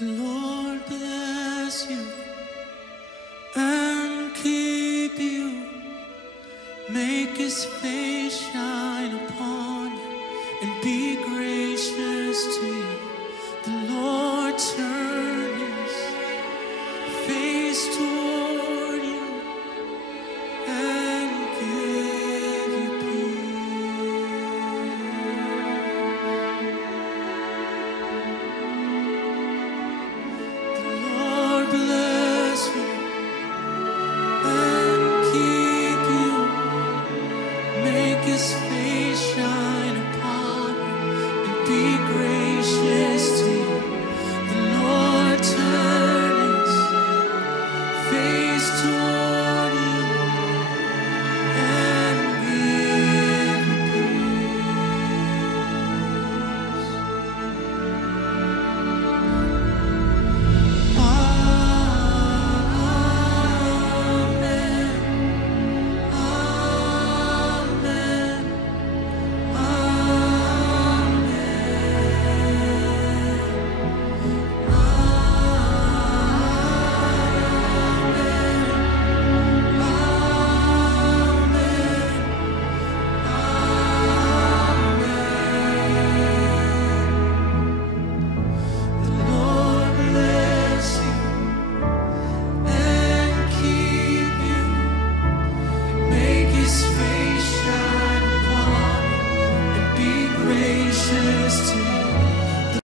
The Lord bless you and keep you. Make his face shine upon you and be gracious to you. The Lord turn his face toward you and give you peace. The Lord bless you and keep you. Make his face shine upon you and be gracious to you.